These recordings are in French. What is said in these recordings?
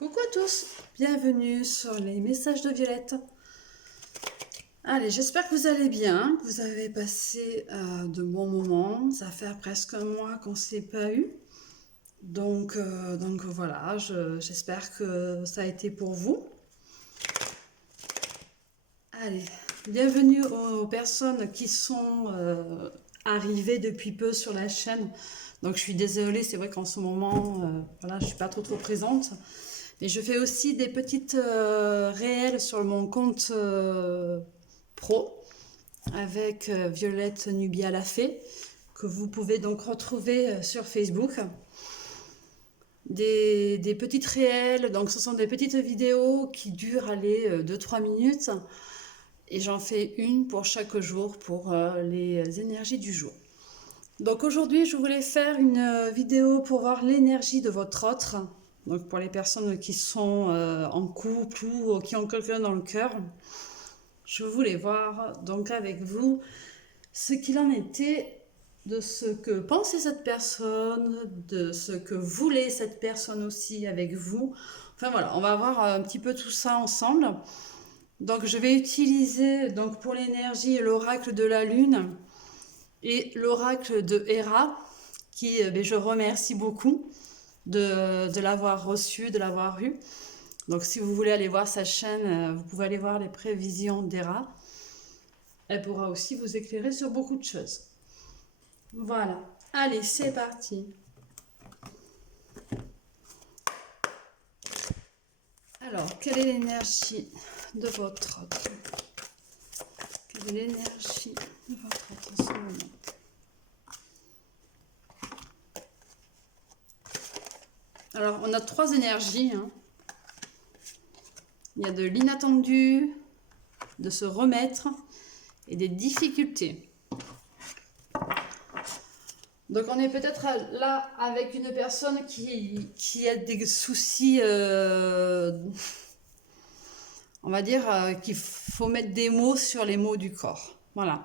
Coucou à tous, bienvenue sur les messages de Violette. Allez, j'espère que vous allez bien, que vous avez passé de bons moments. Ça fait presque un mois qu'on ne s'est pas eu. Donc voilà, j'espère que ça a été pour vous. Allez, bienvenue aux personnes qui sont arrivées depuis peu sur la chaîne. Donc je suis désolée, c'est vrai qu'en ce moment, voilà, je ne suis pas trop présente. Mais je fais aussi des petites réels sur mon compte pro avec Violette Nubia la Fée, que vous pouvez donc retrouver sur Facebook. Des petites réels, donc ce sont des petites vidéos qui durent 2-3 minutes. Et j'en fais une pour chaque jour pour les énergies du jour. Donc aujourd'hui, je voulais faire une vidéo pour voir l'énergie de votre autre. Donc pour les personnes qui sont en couple ou qui ont quelqu'un dans le cœur, je voulais voir donc avec vous ce qu'il en était de ce que pensait cette personne, de ce que voulait cette personne aussi avec vous. Enfin voilà, on va voir un petit peu tout ça ensemble. Donc je vais utiliser donc pour l'énergie l'oracle de la lune et l'oracle de Héra, qui je remercie beaucoup de l'avoir reçu, de l'avoir eu. Donc si vous voulez aller voir sa chaîne, vous pouvez aller voir les prévisions d'Héra. Elle pourra aussi vous éclairer sur beaucoup de choses. Voilà. Allez, c'est parti. Alors, quelle est l'énergie de votre autre? Quelle est l'énergie de votre autre en ce moment? Alors, on a 3 énergies. Il y a de l'inattendu, de se remettre et des difficultés. Donc on est peut-être là avec une personne qui a des soucis, on va dire qu'il faut mettre des mots sur les mots du corps. Voilà.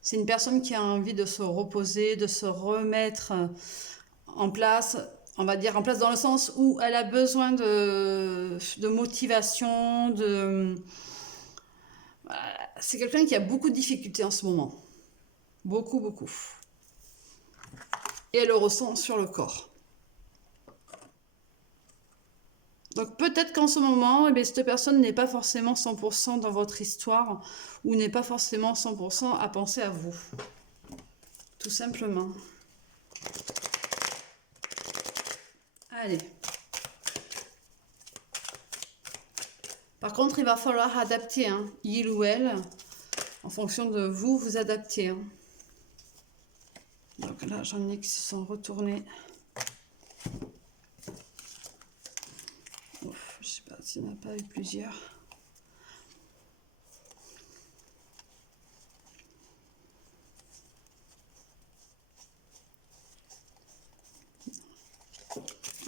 C'est une personne qui a envie de se reposer, de se remettre en place, on va dire en place dans le sens où elle a besoin de motivation, c'est quelqu'un qui a beaucoup de difficultés en ce moment. Beaucoup, beaucoup. Et elle le ressent sur le corps. Donc peut-être qu'en ce moment, cette personne n'est pas forcément 100% dans votre histoire ou n'est pas forcément 100% à penser à vous. Tout simplement. Allez. Par contre, il va falloir adapter, il ou elle, en fonction de vous, vous adaptez. Donc là, j'en ai qui se sont retournés. Ouf, je sais pas s'il n'y en a pas eu plusieurs.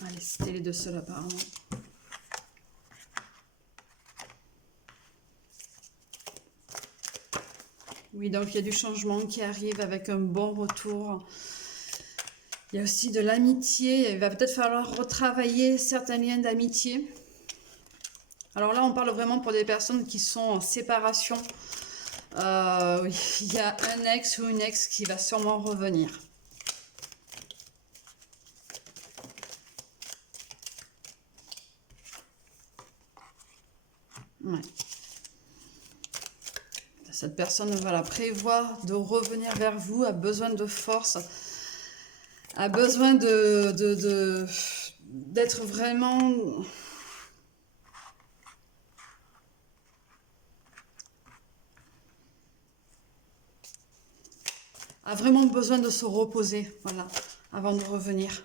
Allez, c'était les deux seuls apparemment. Oui, donc il y a du changement qui arrive avec un bon retour. Il y a aussi de l'amitié. Il va peut-être falloir retravailler certains liens d'amitié. Alors là, on parle vraiment pour des personnes qui sont en séparation. Oui, il y a un ex ou une ex qui va sûrement revenir. Ouais. Cette personne, voilà, prévoit de revenir vers vous, a besoin de force, a besoin d'être vraiment... a vraiment besoin de se reposer, voilà, avant de revenir.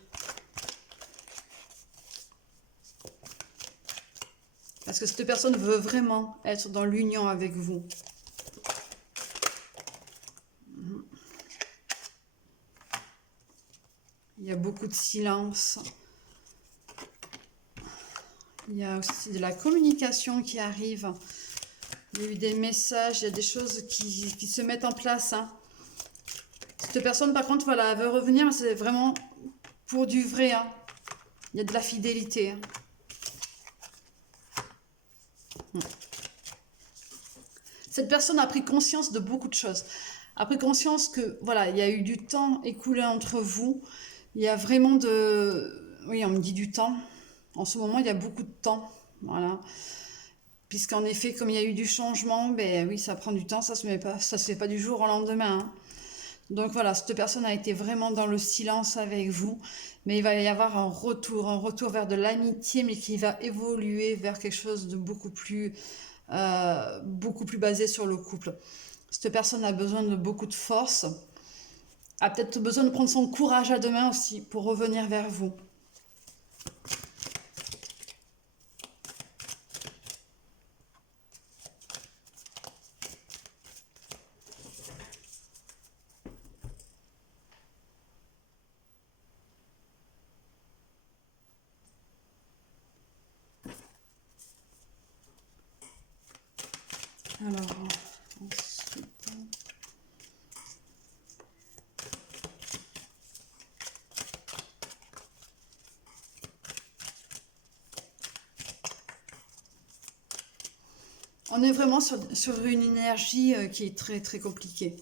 Parce que cette personne veut vraiment être dans l'union avec vous. Il y a beaucoup de silence. Il y a aussi de la communication qui arrive. Il y a eu des messages, il y a des choses qui se mettent en place. Cette personne, par contre, voilà, elle veut revenir, mais c'est vraiment pour du vrai. Il y a de la fidélité. Cette personne a pris conscience de beaucoup de choses. A pris conscience que, voilà, il y a eu du temps écoulé entre vous. Il y a vraiment de... Oui, on me dit du temps. En ce moment, il y a beaucoup de temps. Voilà. Puisqu'en effet, comme il y a eu du changement, ben oui, ça prend du temps. Ça se fait pas du jour au lendemain, hein. Donc voilà, cette personne a été vraiment dans le silence avec vous. Mais il va y avoir un retour vers de l'amitié, mais qui va évoluer vers quelque chose de beaucoup plus basé sur le couple. Cette personne a besoin de beaucoup de force, a peut-être besoin de prendre son courage à deux mains aussi pour revenir vers vous. Alors, ensuite... On est vraiment sur une énergie qui est très très compliquée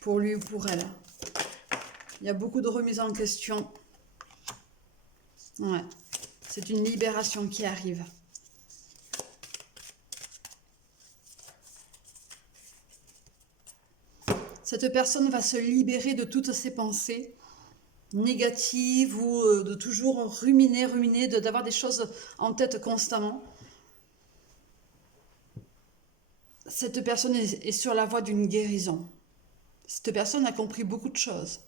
pour lui ou pour elle. Il y a beaucoup de remises en question. Ouais. C'est une libération qui arrive. Cette personne va se libérer de toutes ses pensées négatives ou de toujours ruminer, d'avoir des choses en tête constamment. Cette personne est sur la voie d'une guérison. Cette personne a compris beaucoup de choses.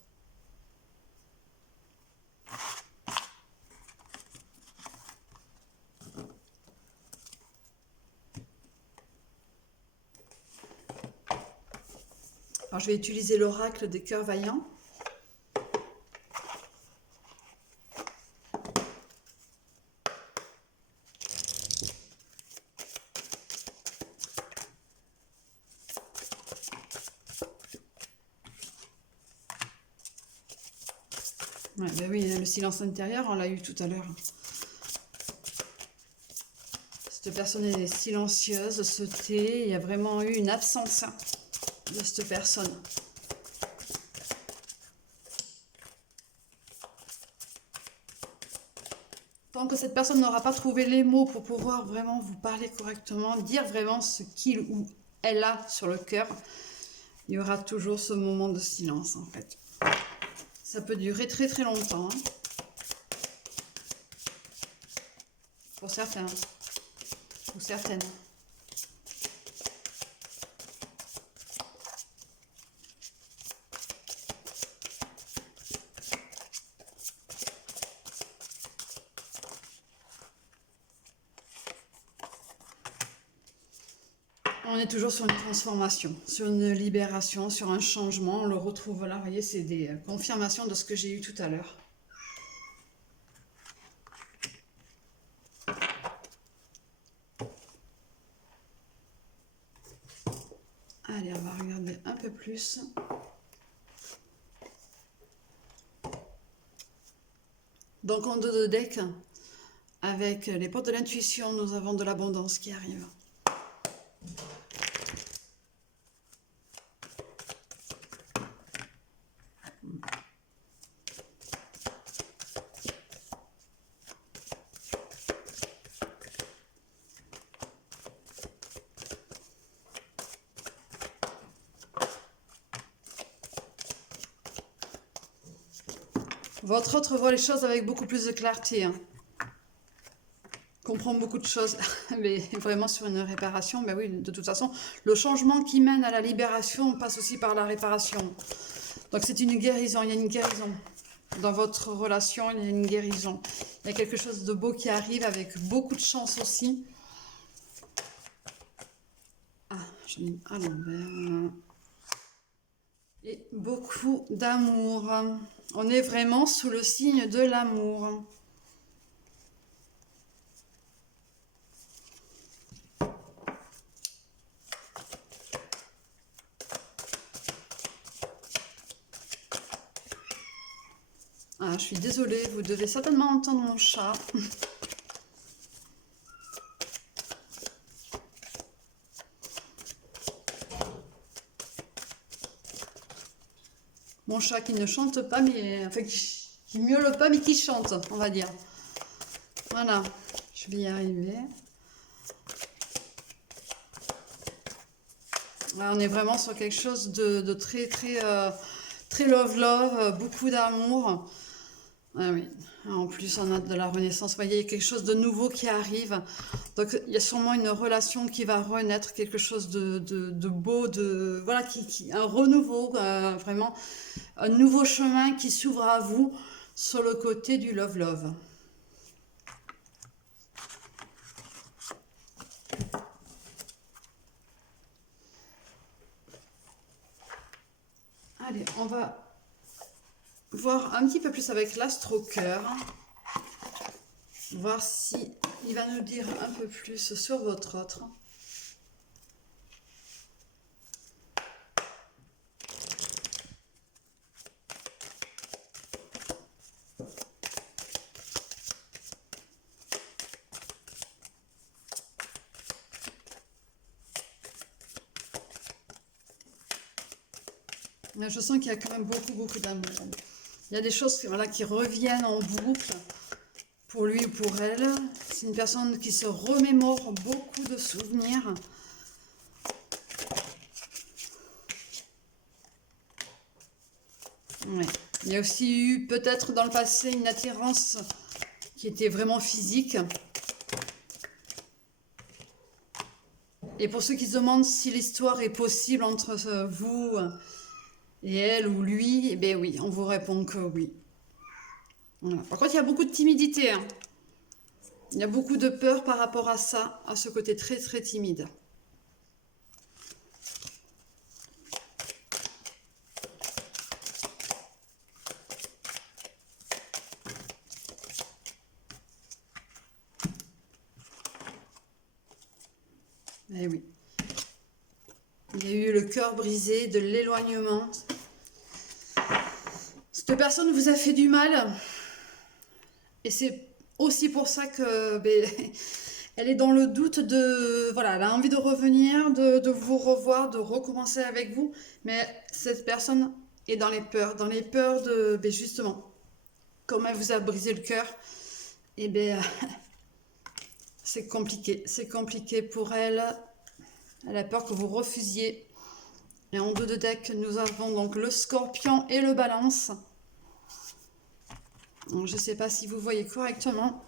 Alors, je vais utiliser l'oracle des cœurs vaillants. Ouais, ben oui, le silence intérieur, on l'a eu tout à l'heure. Cette personne est silencieuse, se tait. Il y a vraiment eu une absence de cette personne. Tant que cette personne n'aura pas trouvé les mots pour pouvoir vraiment vous parler correctement, dire vraiment ce qu'il ou elle a sur le cœur, il y aura toujours ce moment de silence en fait. Ça peut durer très très longtemps, hein. Pour certains ou certaines. On est toujours sur une transformation, sur une libération, sur un changement. On le retrouve là, vous voyez, c'est des confirmations de ce que j'ai eu tout à l'heure. Allez, on va regarder un peu plus. Donc en dos de deck, avec les portes de l'intuition, nous avons de l'abondance qui arrive. Votre autre voit les choses avec beaucoup plus de clarté, hein. Comprend beaucoup de choses, mais vraiment sur une réparation, ben oui, de toute façon, le changement qui mène à la libération passe aussi par la réparation. Donc c'est une guérison, il y a une guérison. Dans votre relation, il y a une guérison. Il y a quelque chose de beau qui arrive avec beaucoup de chance aussi. Ah, j'en ai à l'envers. Et beaucoup d'amour. On est vraiment sous le signe de l'amour. Ah, je suis désolée, vous devez certainement entendre mon chat. Mon chat qui ne chante pas, mais enfin qui miaule pas, mais qui chante, on va dire. Voilà, je vais y arriver. Là, on est vraiment sur quelque chose de très, très love, beaucoup d'amour. Ah oui, en plus on a de la renaissance, vous voyez, il y a quelque chose de nouveau qui arrive. Donc il y a sûrement une relation qui va renaître, quelque chose de beau, voilà, un renouveau, vraiment un nouveau chemin qui s'ouvre à vous sur le côté du love. Allez, on va voir un petit peu plus avec l'astro-cœur. Voir si il va nous dire un peu plus sur votre autre. Je sens qu'il y a quand même beaucoup d'amour. Il y a des choses voilà, qui reviennent en boucle pour lui ou pour elle. C'est une personne qui se remémore beaucoup de souvenirs. Ouais. Il y a aussi eu peut-être dans le passé une attirance qui était vraiment physique. Et pour ceux qui se demandent si l'histoire est possible entre vous et elle ou lui, eh bien oui, on vous répond que oui. Voilà. Par contre, il y a beaucoup de timidité. Hein. Il y a beaucoup de peur par rapport à ça, à ce côté très timide. Eh oui. Il y a eu le cœur brisé, de l'éloignement. Cette personne vous a fait du mal. Et c'est aussi pour ça que elle est dans le doute de... Voilà, elle a envie de revenir, de vous revoir, de recommencer avec vous. Mais cette personne est dans les peurs de... justement, comme elle vous a brisé le cœur, et c'est compliqué pour elle. Elle a peur que vous refusiez. Et en dos de deck, nous avons donc le Scorpion et le Balance. Donc, je ne sais pas si vous voyez correctement.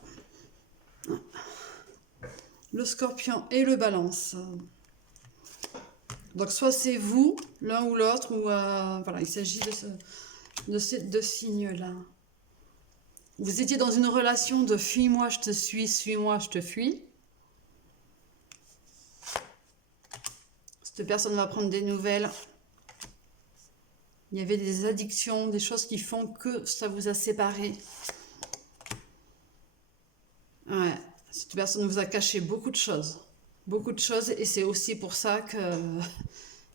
Le Scorpion et le Balance. Donc soit c'est vous, l'un ou l'autre, ou voilà, il s'agit de ces deux signes-là. Vous étiez dans une relation de fuis-moi, je te suis-moi, je te fuis. Cette personne va prendre des nouvelles. Il y avait des addictions, des choses qui font que ça vous a séparés. Ouais, cette personne vous a caché beaucoup de choses. Beaucoup de choses, et c'est aussi pour ça que,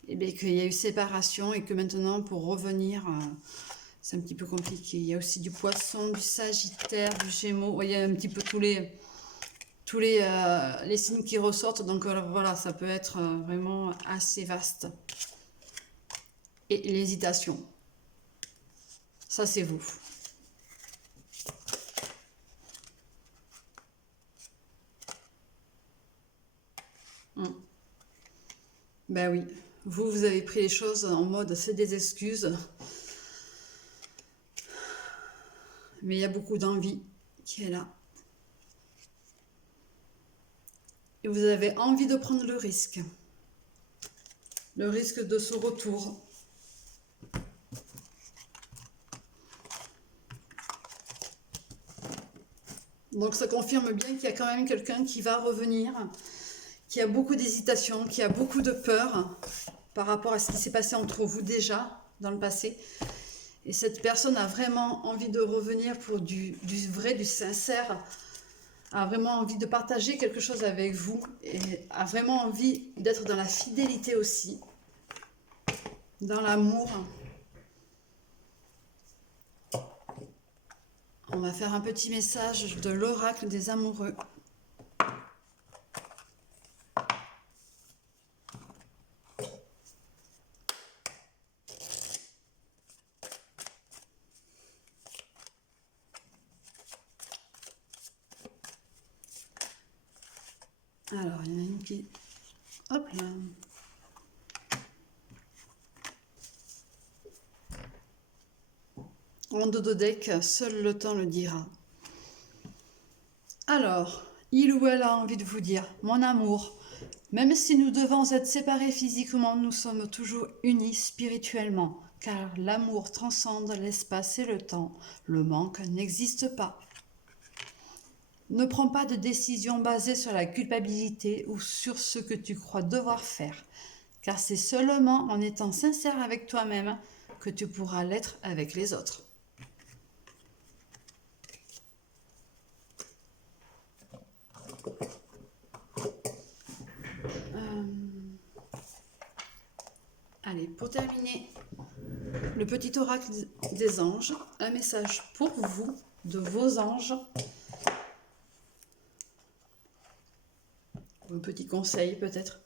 qu'il y a eu séparation et que maintenant, pour revenir, c'est un petit peu compliqué. Il y a aussi du Poisson, du Sagittaire, du Gémeaux. Ouais, il y a un petit peu tous les signes qui ressortent. Donc voilà, ça peut être vraiment assez vaste. Et l'hésitation. Ça, c'est vous. Ben oui, vous avez pris les choses en mode c'est des excuses. Mais il y a beaucoup d'envie qui est là. Et vous avez envie de prendre le risque. Le risque de ce retour. Donc ça confirme bien qu'il y a quand même quelqu'un qui va revenir, qui a beaucoup d'hésitation, qui a beaucoup de peur par rapport à ce qui s'est passé entre vous déjà dans le passé. Et cette personne a vraiment envie de revenir pour du vrai, du sincère, a vraiment envie de partager quelque chose avec vous et a vraiment envie d'être dans la fidélité aussi, dans l'amour. On va faire un petit message de l'oracle des amoureux. Alors, il y en a une qui... Hop là. En dododeck, seul le temps le dira. Alors, il ou elle a envie de vous dire, mon amour, même si nous devons être séparés physiquement, nous sommes toujours unis spirituellement, car l'amour transcende l'espace et le temps, le manque n'existe pas. Ne prends pas de décision basée sur la culpabilité ou sur ce que tu crois devoir faire, car c'est seulement en étant sincère avec toi-même que tu pourras l'être avec les autres. Allez, pour terminer, le petit oracle des anges, un message pour vous, de vos anges. Un petit conseil peut-être.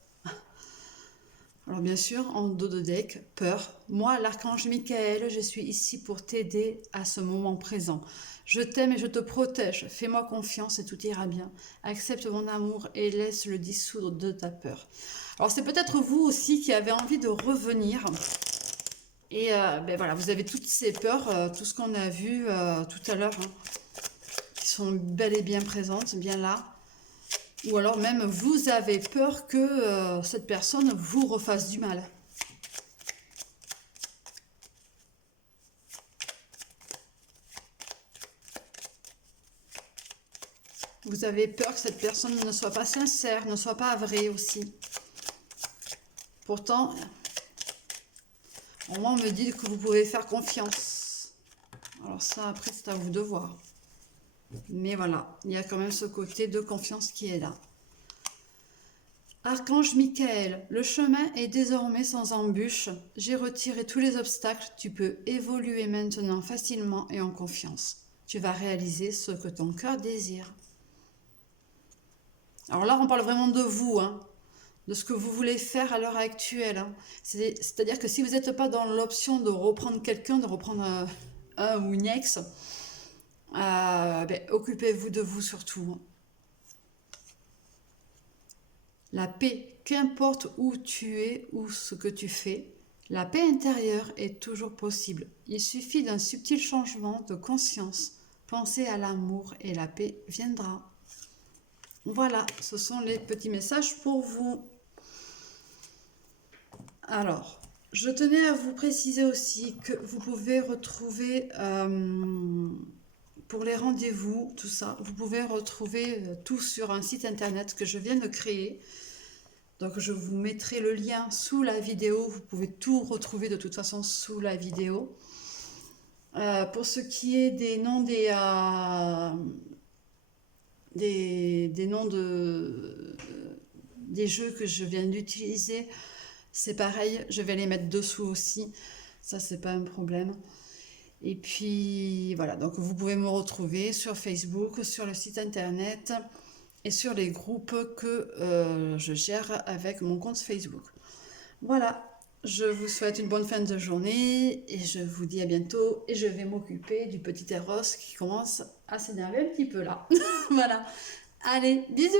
Alors bien sûr, en dos de deck, peur. Moi, l'archange Michael, je suis ici pour t'aider à ce moment présent. Je t'aime et je te protège. Fais-moi confiance et tout ira bien. Accepte mon amour et laisse le dissoudre de ta peur. Alors c'est peut-être vous aussi qui avez envie de revenir. Et ben voilà, vous avez toutes ces peurs, tout ce qu'on a vu tout à l'heure, hein, qui sont bel et bien présentes, bien là. Ou alors même vous avez peur que cette personne vous refasse du mal. Vous avez peur que cette personne ne soit pas sincère, ne soit pas vraie aussi. Pourtant, on me dit que vous pouvez faire confiance. Alors ça, après, c'est à vous de voir. Mais voilà, il y a quand même ce côté de confiance qui est là. Archange Michael, le chemin est désormais sans embûche. J'ai retiré tous les obstacles. Tu peux évoluer maintenant facilement et en confiance. Tu vas réaliser ce que ton cœur désire. Alors là, on parle vraiment de vous, hein, de ce que vous voulez faire à l'heure actuelle. Hein. C'est-à-dire que si vous n'êtes pas dans l'option de reprendre quelqu'un, de reprendre un ou une ex, ben, occupez-vous de vous surtout. La paix, qu'importe où tu es ou ce que tu fais, la paix intérieure est toujours possible. Il suffit d'un subtil changement de conscience. Pensez à l'amour et la paix viendra. Voilà, ce sont les petits messages pour vous. Alors, je tenais à vous préciser aussi que vous pouvez retrouver, pour les rendez-vous, tout ça, vous pouvez retrouver tout sur un site internet que je viens de créer. Donc, je vous mettrai le lien sous la vidéo. Vous pouvez tout retrouver de toute façon sous la vidéo. Pour ce qui est des noms des noms des jeux que je viens d'utiliser, c'est pareil, je vais les mettre dessous aussi, ça c'est pas un problème. Et puis voilà, donc vous pouvez me retrouver sur Facebook, sur le site internet et sur les groupes que je gère avec mon compte Facebook. Voilà, je vous souhaite une bonne fin de journée et je vous dis à bientôt et je vais m'occuper du petit Eros qui commence à s'énerver un petit peu là. Voilà, allez, bisous!